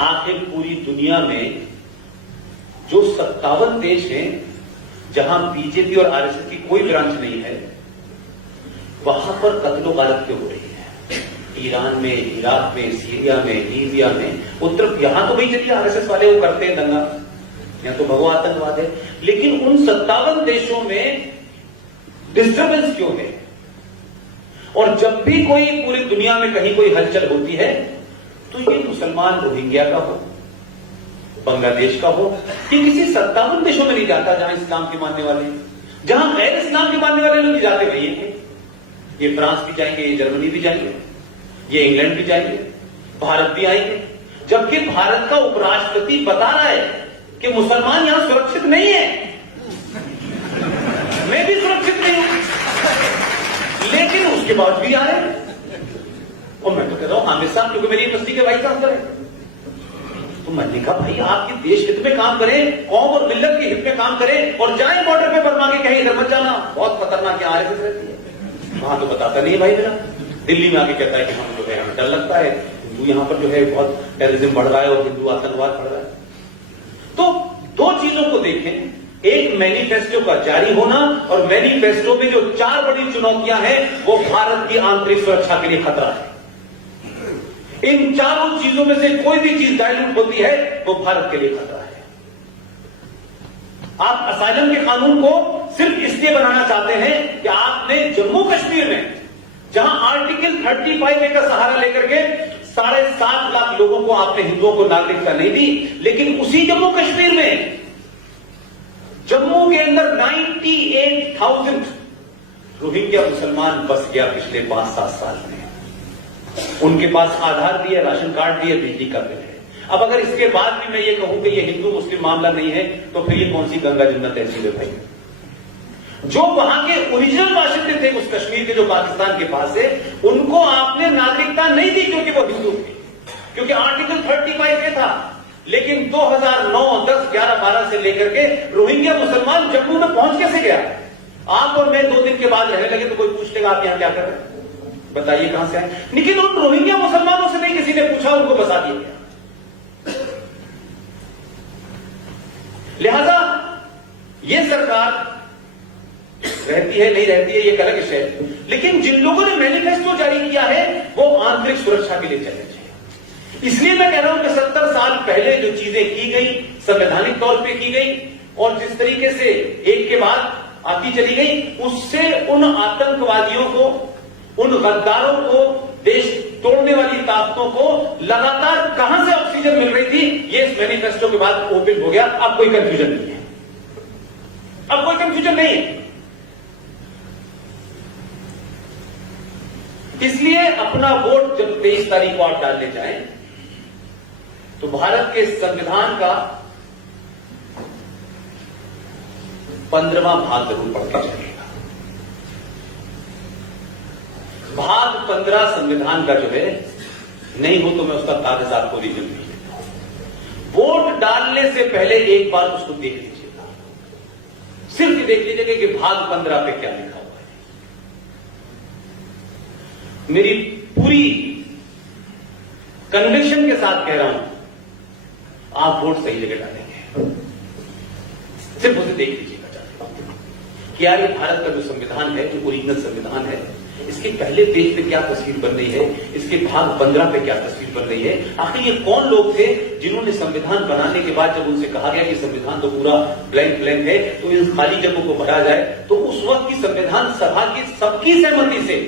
आखिर पूरी दुनिया में जो 57 देश हैं जहां बीजेपी और आरएसएस की कोई ब्रांच नहीं है, वहां पर कत्लो गारत क्यों हो रही है? ईरान में, इराक में, सीरिया में, लीबिया में, उत्तर, यहां तो भाई चलिए आरएसएस वाले वो करते हैं दंगा, यहां तो भगवा आतंकवाद है, लेकिन उन 57 देशों में डिस्टर्बेंस क्यों है? और जब भी कोई पूरी दुनिया में कहीं कोई हलचल होती है तो ये मुसलमान रोहिंग्या का हो, बांग्लादेश का हो, कि किसी 57 देशों में नहीं जाता जहां इस्लाम के मानने वाले, जहां गैर इस्लाम के मानने वाले लोग जाते वही हैं। ये फ्रांस भी जाएंगे, ये जर्मनी भी जाएंगे, ये इंग्लैंड भी जाएंगे, भारत भी आएंगे, जबकि भारत का उपराष्ट्रपति बता रहा है कि मुसलमान यहां सुरक्षित नहीं है। मैं भी सुरक्षित नहीं हूं, लेकिन उसके बाद भी आ रहे हैं। और मैं तो कह रहा हूं आमिर साहब, क्योंकि मेरी यूनिवर्सिटी के भाई काम करें, तो मैंने कहा भाई आपके देश हित में काम करें, कौम और मिल्लत के हित में काम करें, और जाए बॉर्डर पे पर मांगे कहीं इधर मत जाना, बहुत खतरनाक है आरएसएस रहती है। वहां तो बताता नहीं भाई मेरा, दिल्ली में आके कहता है कि हम जो है हमें डर लगता है, हिंदू यहां पर जो है बहुत टेररिज्म बढ़ रहा है और हिंदू आतंकवाद बढ़ रहा है। तो दो चीजों को देखें, एक मैनिफेस्टो का जारी होना, और मैनिफेस्टो में जो 4 बड़ी चुनौतियां हैं वो भारत की आंतरिक सुरक्षा के लिए खतरा है। इन चारों चीजों में से कोई भी चीज डायल्यूट होती है वो भारत के लिए खतरा है। आप असाइलम के कानून को सिर्फ इसलिए बनाना चाहते हैं कि आपने जम्मू कश्मीर में, जहां आर्टिकल 35A का सहारा लेकर के 7.5 लाख लोगों को आपने हिंदुओं को नागरिकता नहीं दी, लेकिन उसी जम्मू कश्मीर में, जम्मू के अंदर 98,000 रोहिंग्या मुसलमान बस गया पिछले 5-7 साल में। उनके पास आधार भी है, राशन कार्ड भी है, बिजली का बिल है। अब अगर इसके बाद भी मैं ये कहूं कि ये हिंदू मुस्लिम मामला नहीं है, तो फिर ये कौन सी गंगा जमुना तहसील है भाई? जो वहां के ओरिजिनल बाशिंदे थे उस कश्मीर के जो पाकिस्तान के पास है, उनको आपने नागरिकता नहीं दी क्योंकि वो हिंदू थे, क्योंकि आर्टिकल 35A था। लेकिन 2009, 10, 11, 12 से लेकर के रोहिंग्या मुसलमान जम्मू में पहुंच कैसे गया? आप और मैं 2 दिन के बाद रहने लगे तो कोई पूछ लेगा आप यहां क्या कर रहे हैं, बताइए कहां से आए? लेकिन उन रोहिंग्या मुसलमानों से नहीं किसी ने पूछा, उनको बसा दिया गया। लिहाजा ये सरकार रहती है नहीं रहती है ये अलग विषय है, लेकिन जिन लोगों ने मैनिफेस्टो जारी किया है वो आंतरिक सुरक्षा के लिए चलना चाहिए। इसलिए मैं कह रहा हूं कि 70 साल पहले जो चीजें की गई, संवैधानिक तौर पे की गई, और जिस तरीके से एक के बाद आती चली गई, उससे उन आतंकवादियों को, उन गद्दारों को, देश तोड़ने वाली ताकतों को लगातार कहां से ऑक्सीजन मिल रही थी, ये इस मैनिफेस्टो के बाद ओपन हो गया। अब कोई कंफ्यूजन नहीं है, अब कोई कंफ्यूजन नहीं है। इसलिए अपना वोट जब 23 तारीख को आप डालने जाएं तो भारत के संविधान का 15वां भाग जरूर पढ़ के जाइएगा। भाग 15 संविधान का जो है, नहीं हो तो मैं उसका कागज आपको रिव्यू भेज देता हूं। वोट डालने से पहले एक बार उसको देख लीजिएगा, सिर्फ देख लीजिएगा कि भाग 15 पे क्या लिखा हुआ है। मेरी पूरी कन्विक्शन के साथ कह रहा हूं, आप वोट सही जगह डालेंगे, सिर्फ उसे देख लीजिएगा कि यार ये भारत का जो संविधान है, जो ओरिजिनल संविधान है, इसके पहले पेज पे क्या तस्वीर बन रही है, इसके भाग 15 पे क्या तस्वीर बन रही है। आखिर ये कौन लोग थे जिन्होंने संविधान बनाने के बाद जब उनसे कहा गया कि संविधान तो पूरा ब्लैंक है, तो इन खाली जगहों को भरा जाए, तो उस वक्त की संविधान सभा की सबकी सहमति से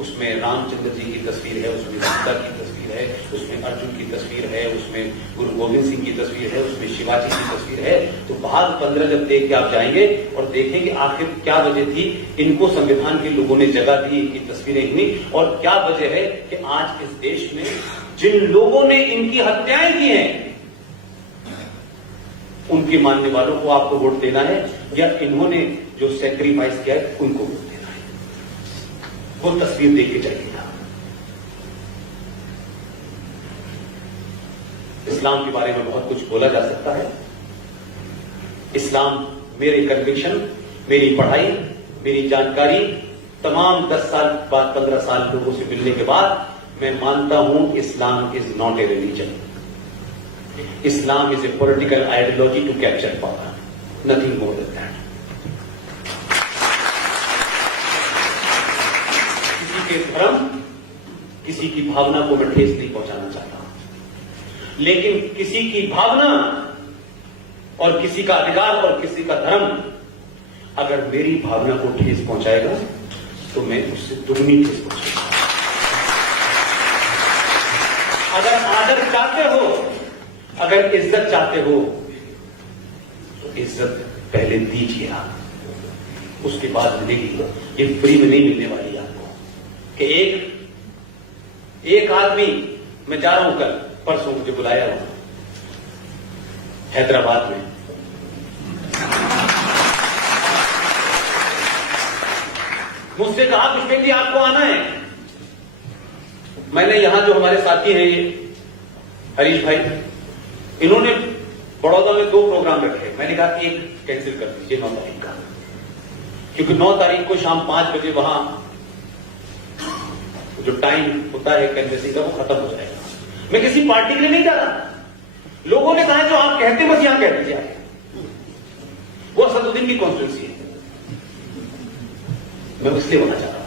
उसमें रामचंद्र जी की तस्वीर है, उसमें सीता की तस्वीर है, उसमें अर्जुन की तस्वीर है, उसमें गुरु गोविंद सिंह की तस्वीर है, उसमें शिवाजी की तस्वीर है। तो भाग 15 जब देख के आप जाएंगे और देखेंगे आखिर क्या वजह थी, इनको संविधान के लोगों ने जगह दी, इनकी तस्वीरें हुई, और क्या वजह है कि आज इस देश में जिन लोगों ने इनकी हत्याएं की हैं, उनके मानने वालों को आपको वोट देना है, या इन्होंने जो सेक्रीफाइस किया है उनको वोट देना है। वो तस्वीर देख के जाइएगा। इस्लाम के बारे में बहुत कुछ बोला जा सकता है। इस्लाम मेरे कन्विक्शन, मेरी पढ़ाई, मेरी जानकारी, तमाम 10 साल बाद 15 साल लोगों से मिलने के बाद मैं मानता हूं Islam is not a religion. Islam is a political ideology to capture power. Nothing more than that. किसी के धर्म, किसी की भावना को मैं ठेस नहीं पहुंचाना चाहता, लेकिन किसी की भावना और किसी का अधिकार और किसी का धर्म अगर मेरी भावना को ठेस पहुंचाएगा तो मैं उससे दुगनी ठेस पहुंचाऊंगा। अगर आदर चाहते हो, अगर इज्जत चाहते हो तो इज्जत पहले दीजिए आप, उसके बाद मिलेगी। ये फ्री में नहीं मिलने वाली आपको कि एक आदमी, मैं जा रहा हूं कल परसों, मुझे बुलाया हुआ हैदराबाद में, मुझसे कहा पुष्पेंद्र जी आपको आना है। मैंने यहां जो हमारे साथी हैं ये हरीश भाई, इन्होंने बड़ौदा में 2 प्रोग्राम रखे। मैंने कहा एक कैंसिल कर दीजिए 9 तारीख का, क्योंकि 9 तारीख को शाम 5 बजे वहां जो टाइम होता है कैंपेसिंग का वो खत्म हो जाएगा। मैं किसी पार्टी के लिए नहीं जा रहा, लोगों ने कहा जो आप कहते बस यहां कह दीजिए। वो असदुद्दीन की कॉन्स्टिट्यूंसी है, मैं इसलिए होना चाह रहा हूं।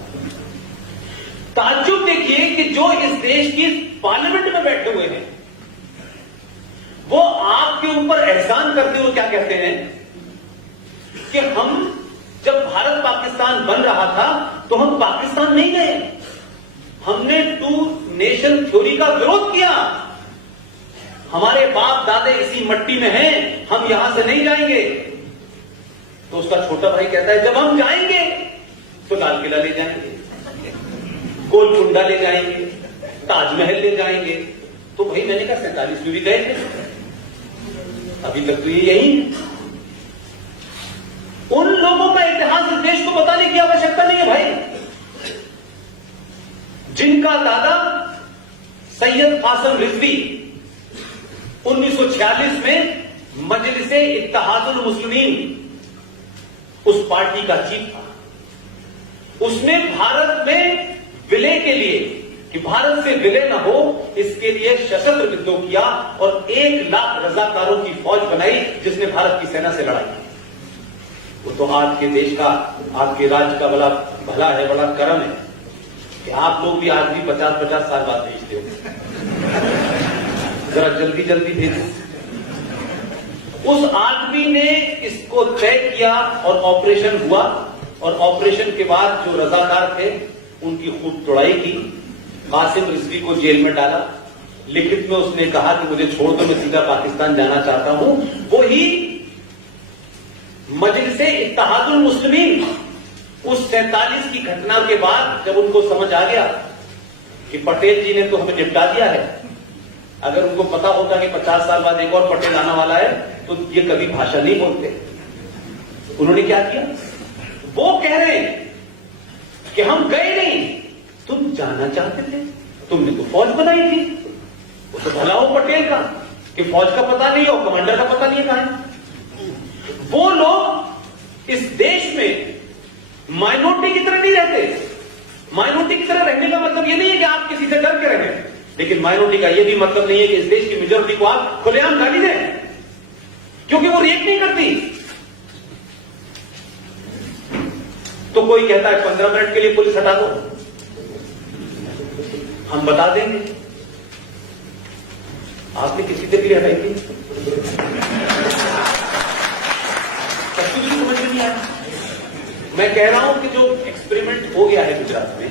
ताज्जुब देखिए कि जो इस देश की पार्लियामेंट में बैठे हुए हैं वो आपके ऊपर एहसान करते हुए क्या कहते हैं कि हम जब भारत पाकिस्तान बन रहा था तो हम पाकिस्तान नहीं गए, हमने 2 नेशन थ्योरी का विरोध किया, हमारे बाप दादे इसी मट्टी में हैं, हम यहां से नहीं जाएंगे। तो उसका छोटा भाई कहता है जब हम जाएंगे तो लाल किला ले जाएंगे, गोलकुंडा ले जाएंगे, ताजमहल ले जाएंगे। तो भाई मैंने कहा 47 भी गए थे, अभी तक तो ये यही है। उन लोगों का इतिहास इस देश को बताने की आवश्यकता नहीं है भाई, जिनका दादा सैयद कासिम रिजवी 1946 में मजलिसे इत्तेहादुल मुस्लिमीन उस पार्टी का चीफ था। उसने भारत में विलय के लिए, कि भारत से विलय न हो इसके लिए सशस्त्र विद्रोह किया और 1 लाख रजाकारों की फौज बनाई जिसने भारत की सेना से लड़ाई की। वो तो आपके देश का, आपके राज्य का बड़ा भला है, बड़ा कर्म है कि आप लोग भी आज भी 50-50 साल बाद भेजते हो। जरा जल्दी जल्दी भेजो। उस आदमी ने इसको तय किया और ऑपरेशन हुआ, और ऑपरेशन के बाद जो रजाकार थे उनकी खूब तोड़ाई की, कासिम रिजवी को जेल में डाला, लिखित में उसने कहा कि मुझे छोड़ दो, मैं सीधा पाकिस्तान जाना चाहता हूं। वो ही मजलिसे इत्तेहादुल मुस्लिमीन उस 47 की घटना के बाद जब उनको समझ आ गया कि पटेल जी ने तो हमें निपटा दिया है, अगर उनको पता होता कि 50 साल बाद एक और पटेल आने वाला है तो ये कभी भाषा नहीं बोलते। उन्होंने क्या किया, वो कह रहे हैं कि हम गए नहीं, तुम जाना चाहते थे, तुमने तो फौज बनाई थी। वो तो भला हो पटेल का कि फौज का पता नहीं हो, कमांडर का पता नहीं कहां है। वो लोग इस देश में माइनॉरिटी की तरह नहीं रहते। माइनॉरिटी की तरह रहने का मतलब ये नहीं है कि आप किसी से डर के रहें, लेकिन माइनॉरिटी का ये भी मतलब नहीं है कि इस देश की मेजॉरिटी को आप खुलेआम गाली दें, क्योंकि वो रेप नहीं करती। तो कोई कहता है 15 मिनट के लिए पुलिस हटा दो, हम बता देंगे आपने किसी देर के लिए हटाई थी। सब कुछ समझ में नहीं आया। मैं कह रहा हूं कि जो एक्सपेरिमेंट हो गया है गुजरात में,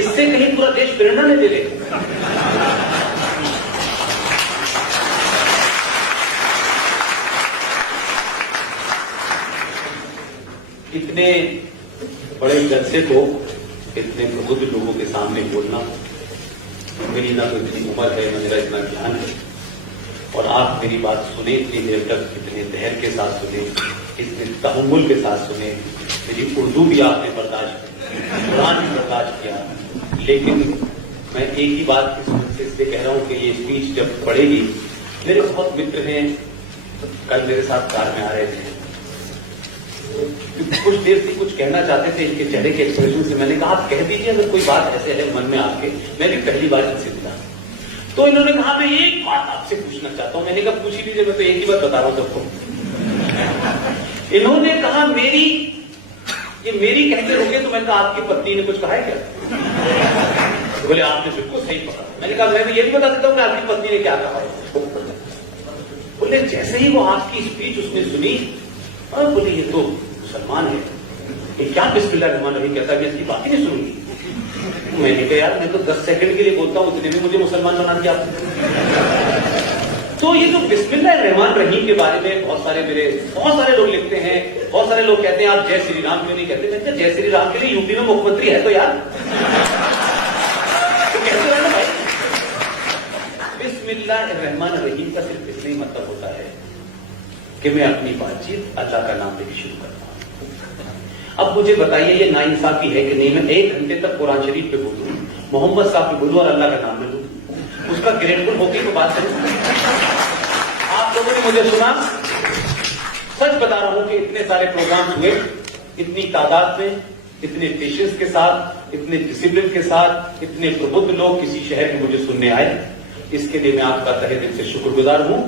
इससे कहीं पूरा देश प्रेरणा नहीं ले ले। इतने बड़े जलसे को इतने प्रबुद्ध लोगों के सामने बोलना, मेरी ना तो इतनी उम्र है, ना मेरा इतना ज्ञान है, और आप मेरी बात सुने इतनी देर तक, इतने धैर्य के साथ सुने, इतने तहम्मुल के साथ सुने। मेरी उर्दू भी आपने बर्दाश्त की, कुरान भी बर्दाश्त किया, लेकिन मैं एक ही बात की समझ से इसलिए कह रहा हूं कि ये स्पीच जब पढ़ेगी, मेरे बहुत मित्र हैं कल मेरे साथ कार में आ रहे थे, कुछ देर से कुछ कहना चाहते थे, इनके चेहरे के एक्सप्रेशन से मैंने कहा आप कह दीजिए अगर कोई बात ऐसे है मन में आपके। मैं भी पहली बार इनसे मिला, तो इन्होंने कहा मैं एक बात आपसे पूछना चाहता हूं। मैंने कहा पूछ ही लीजिए, मैं तो एक ही बात बता रहा हूं सबको। इन्होंने कहा मेरी कह के रुके, तो मैंने कहा आपकी पत्नी ने कुछ कहा है क्या? तो बोले आपने बिल्कुल सही पकड़ा। मैंने कहा मैं ये भी बता देता हूं कि आपकी पत्नी ने क्या कहा है। बोले जैसे ही वो आपकी स्पीच उसने सुनी, और बोले ये तो मुसलमान है, ये क्या बिस्मिल्लाहिर्रहमानिर्रहीम कहता है, मैं इसकी बात ही नहीं सुनूंगी। मैंने कहा यार मैं तो 10 सेकंड के लिए बोलता हूं, उतने में मुझे मुसलमान बना दिया आपने। तो ये जो बिस्मिल्लाहिर्रहमानिर्रहीम के बारे में बहुत सारे लोग लिखते हैं, बहुत सारे लोग कहते हैं आप जय श्री राम क्यों नहीं कहते? मैंने कहा जय श्री राम के लिए यूपी में मुख्यमंत्री है तो यार तो कहते हैं ना भाई। बिस्मिल्लाहिर्रहमानिर्रहीम का सिर्फ इतना ही मतलब होता है कि मैं अपनी बातचीत अल्लाह का नाम लेके शुरू करता हूं। अब मुझे बताइए ये नाइंसाफी है कि नहीं? मैं 1 घंटे तक कुरान शरीफ पे बोलूं, मोहम्मद साहब पे बोलूं और अल्लाह का नाम ले लूं, उसका ग्रेटफुल होके तो बात करूं। आप लोगों ने मुझे सुना, सच बता रहा हूं कि इतने सारे प्रोग्राम हुए, इतनी तादाद में, इतने पेशेंस के साथ, इतने डिसिप्लिन के साथ, इतने प्रबुद्ध लोग किसी शहर में मुझे सुनने आए, इसके लिए मैं आपका तहे दिल से शुक्रगुजार हूं।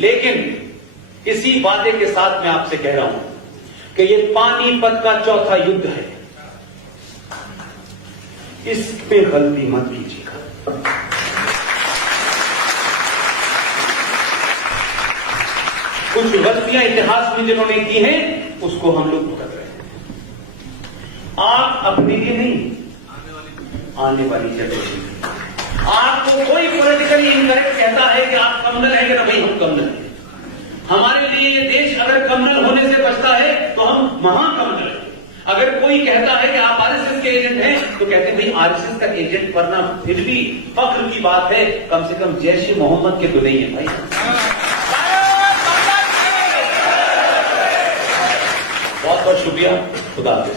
लेकिन इसी वादे के साथ मैं आपसे कह रहा हूं कि ये पानीपत का चौथा युद्ध है, इस पे गलती मत कीजिएगा। कुछ गलतियां इतिहास में जिन्होंने की हैं उसको हम लोग भुगत रहे हैं। आप अपने लिए नहीं, आने वाली जनरेशन, आपको कोई पॉलिटिकली इनकरेक्ट कहता है कि आप कम्युनल है कि ना भाई हम कम्युनल हैं। हमारे लिए ये देश अगर कम्युनल होने से बचता है तो हम महाकम्युनल हैं। अगर कोई कहता है कि आप आरएसएस के एजेंट हैं तो कहते हैं भाई आरएसएस का एजेंट बनना फिर भी फख्र की बात है, कम से कम जैश ए मोहम्मद के तो नहीं है भाई। बहुत बहुत शुक्रिया, खुदा हाफिज।